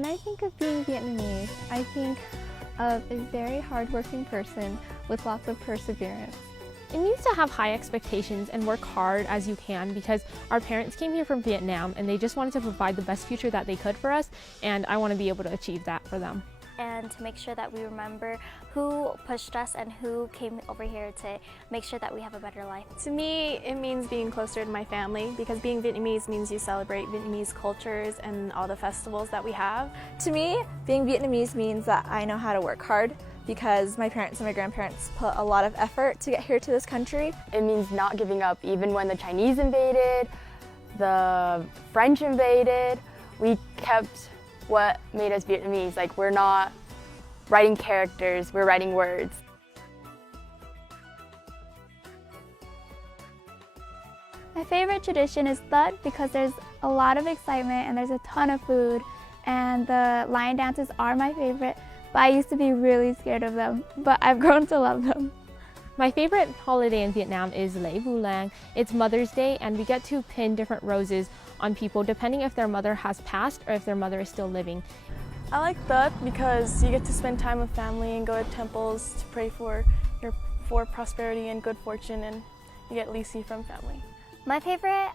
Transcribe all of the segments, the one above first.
When I think of being Vietnamese, I think of a very hardworking person with lots of perseverance. It means to have high expectations and work hard as you can, because our parents came here from Vietnam and they just wanted to provide the best future that they could for us, and I want to be able to achieve that for them. And to make sure that we remember who pushed us and who came over here to make sure that we have a better life. To me, it means being closer to my family, because being Vietnamese means you celebrate Vietnamese cultures and all the festivals that we have. To me, being Vietnamese means that I know how to work hard, because my parents and my grandparents put a lot of effort to get here to this country. It means not giving up even when the Chinese invaded, the French invaded. We kept what made us Vietnamese. Like, we're not writing characters, we're writing words. My favorite tradition is Tet, because there's a lot of excitement and there's a ton of food, and the lion dances are my favorite, but I used to be really scared of them, but I've grown to love them. My favorite holiday in Vietnam is Lễ Vu Lan. It's Mother's Day, and we get to pin different roses on people depending if their mother has passed or if their mother is still living. I like that because you get to spend time with family and go to temples to pray for prosperity and good fortune, and you get lì xì from family. My favorite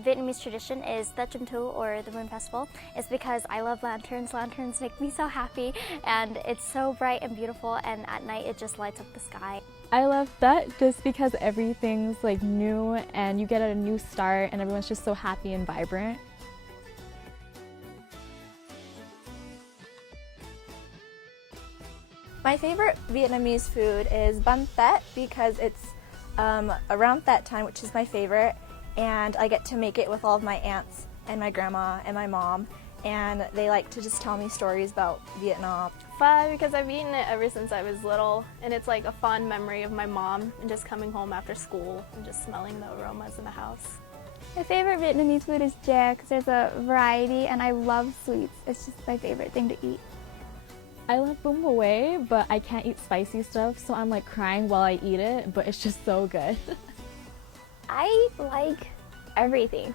Vietnamese tradition is Tết Trung Thu, or the Moon Festival. It's because I love lanterns. Lanterns make me so happy, and it's so bright and beautiful, and at night it just lights up the sky. I love that just because everything's like new and you get a new start and everyone's just so happy and vibrant. My favorite Vietnamese food is bánh tét, because it's around that time, which is my favorite, and I get to make it with all of my aunts and my grandma and my mom, and they like to just tell me stories about Vietnam. Pho, because I've eaten it ever since I was little, and it's like a fond memory of my mom and just coming home after school and just smelling the aromas in the house. My favorite Vietnamese food is chè, because there's a variety and I love sweets. It's just my favorite thing to eat. I love bún bò Huế, but I can't eat spicy stuff, so I'm like crying while I eat it, but it's just so good. I like everything.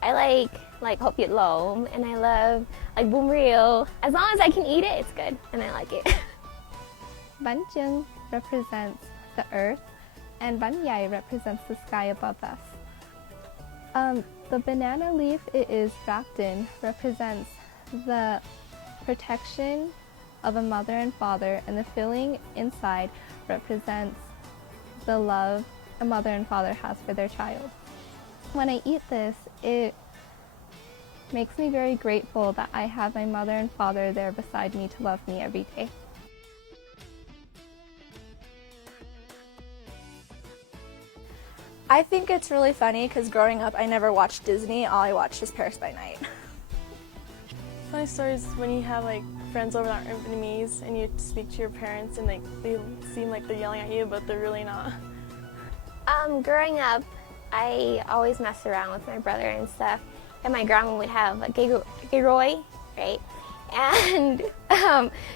I like hột vịt lộn, and I love like bún riêu. As long as I can eat it, it's good, and I like it. Bánh chưng represents the earth, and bánh dày represents the sky above us. The banana leaf it is wrapped in represents the protection of a mother and father, and the filling inside represents the love a mother and father has for their child. When I eat this, it makes me very grateful that I have my mother and father there beside me to love me every day. I think it's really funny because growing up I never watched Disney, all I watched was Paris by Night. Funny stories when you have like friends over that aren't Vietnamese and you speak to your parents and like they seem like they're yelling at you, but they're really not. Growing up, I always messed around with my brother and stuff, and my grandma would have a Roy, right? And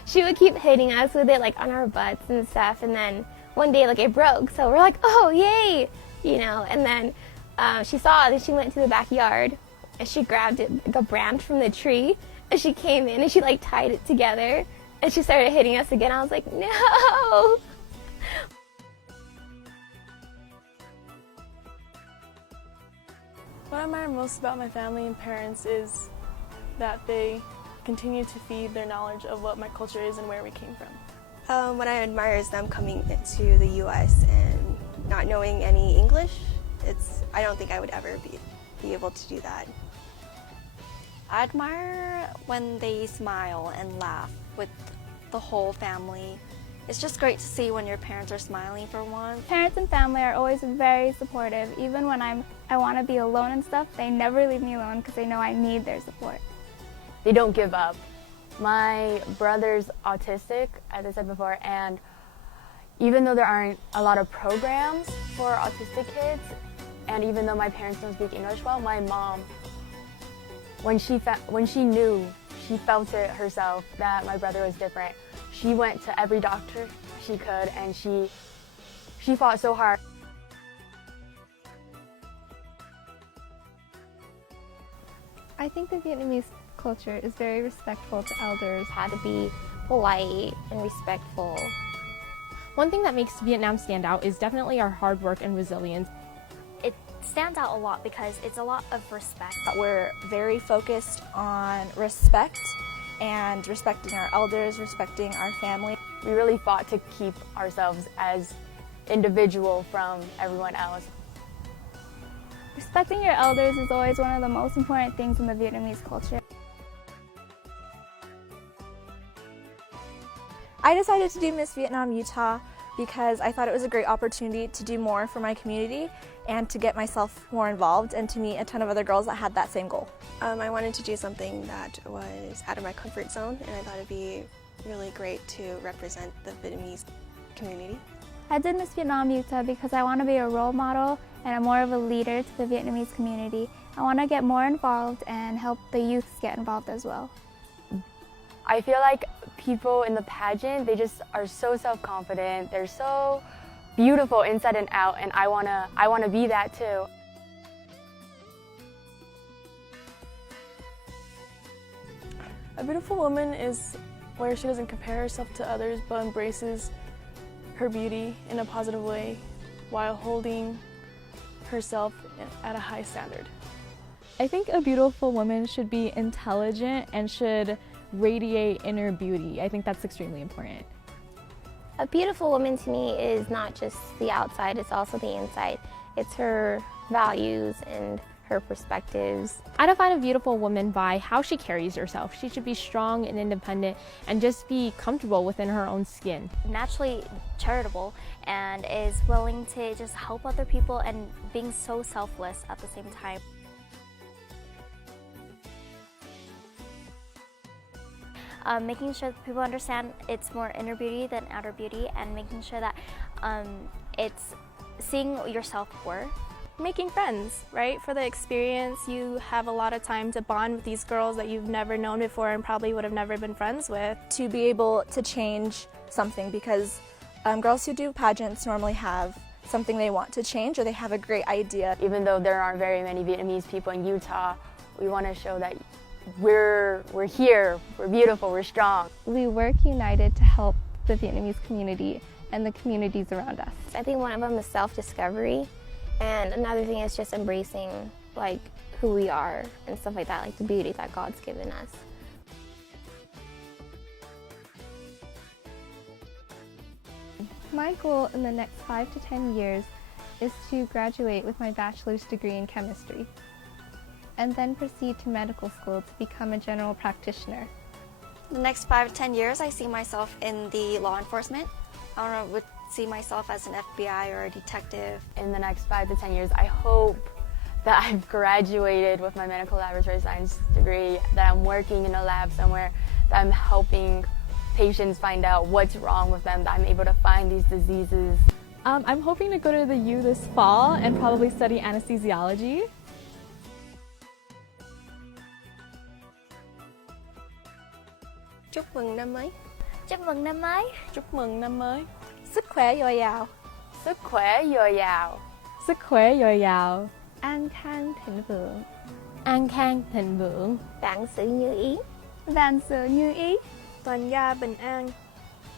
she would keep hitting us with it like on our butts and stuff, and then one day like it broke, so we're like, oh yay, you know, and then she saw it and she went to the backyard and she grabbed it, like a branch from the tree, and she came in and she like tied it together and she started hitting us again. I was like, no. What I admire most about my family and parents is that they continue to feed their knowledge of what my culture is and where we came from. What I admire is them coming to the U.S. and not knowing any English. I don't think I would ever be able to do that. I admire when they smile and laugh with the whole family. It's just great to see when your parents are smiling for once. Parents and family are always very supportive. Even when I want to be alone and stuff, they never leave me alone because they know I need their support. They don't give up. My brother's autistic, as I said before, and even though there aren't a lot of programs for autistic kids, and even though my parents don't speak English well, my mom, when she knew, she felt it herself that my brother was different. She went to every doctor she could, and she fought so hard. I think the Vietnamese culture is very respectful to elders. How to be polite and respectful. One thing that makes Vietnam stand out is definitely our hard work and resilience. It stands out a lot because it's a lot of respect. We're very focused on respect and respecting our elders, respecting our family. We really fought to keep ourselves as individual from everyone else. Respecting your elders is always one of the most important things in the Vietnamese culture. I decided to do Miss Vietnam Utah because I thought it was a great opportunity to do more for my community and to get myself more involved and to meet a ton of other girls that had that same goal. I wanted to do something that was out of my comfort zone, and I thought it'd be really great to represent the Vietnamese community. I did Miss Vietnam Utah because I want to be a role model and I'm more of a leader to the Vietnamese community. I want to get more involved and help the youths get involved as well. I feel like people in the pageant, they just are so self-confident. They're so beautiful inside and out, and I wanna be that too. A beautiful woman is where she doesn't compare herself to others but embraces her beauty in a positive way while holding herself at a high standard. I think a beautiful woman should be intelligent and should radiate inner beauty. I think that's extremely important. A beautiful woman to me is not just the outside, it's also the inside. It's her values and her perspectives. I define a beautiful woman by how she carries herself. She should be strong and independent and just be comfortable within her own skin. Naturally charitable and is willing to just help other people and being so selfless at the same time. Making sure that people understand it's more inner beauty than outer beauty, and making sure that it's seeing your self-worth. Making friends, right? For the experience, you have a lot of time to bond with these girls that you've never known before and probably would have never been friends with. To be able to change something, because girls who do pageants normally have something they want to change or they have a great idea. Even though there aren't very many Vietnamese people in Utah, we want to show that we're here, we're beautiful, we're strong. We work united to help the Vietnamese community and the communities around us. I think one of them is self-discovery, and another thing is just embracing like who we are and stuff like that, like the beauty that God's given us. My goal in the next 5 to 10 years is to graduate with my bachelor's degree in chemistry and then proceed to medical school to become a general practitioner. The next 5 to 10 years, I see myself in the law enforcement. I would see myself as an FBI or a detective. In the next 5 to 10 years, I hope that I've graduated with my medical laboratory science degree, that I'm working in a lab somewhere, that I'm helping patients find out what's wrong with them, that I'm able to find these diseases. I'm hoping to go to the U this fall and probably study anesthesiology. Chúc mừng năm mới. Chúc mừng năm mới. Chúc mừng năm mới. Sức khỏe dồi dào. Sức khỏe dồi dào. Sức khỏe dồi dào. An khang thịnh vượng. An khang thịnh vượng. Vạn sự như ý. Vạn sự như ý. Toàn gia bình an.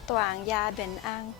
Toàn gia bình an.